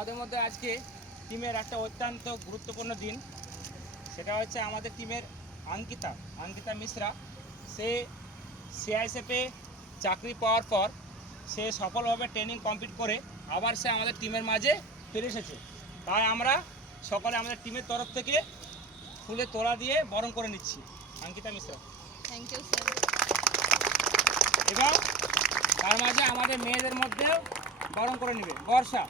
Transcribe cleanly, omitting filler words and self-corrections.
আমাদের মধ্যে আজকে টিমের একটা অত্যন্ত গুরুত্বপূর্ণ দিন, সেটা হচ্ছে আমাদের টিমের অঙ্কিতা মিশ্রা। সে সিআইএসএফে চাকরি পাওয়ার পর সে সফলভাবে ট্রেনিং কমপ্লিট করে আবার সে আমাদের টিমের মাঝে ফিরে এসেছে। তাই আমরা সকলে আমাদের টিমের তরফ থেকে ফুলে তোড়া দিয়ে বরণ করে নিচ্ছি Ankita Mishra. Thank you sir. এবং তার মাঝে আমাদের মেয়েদের মধ্যেও বরণ করে নেবে বর্ষা।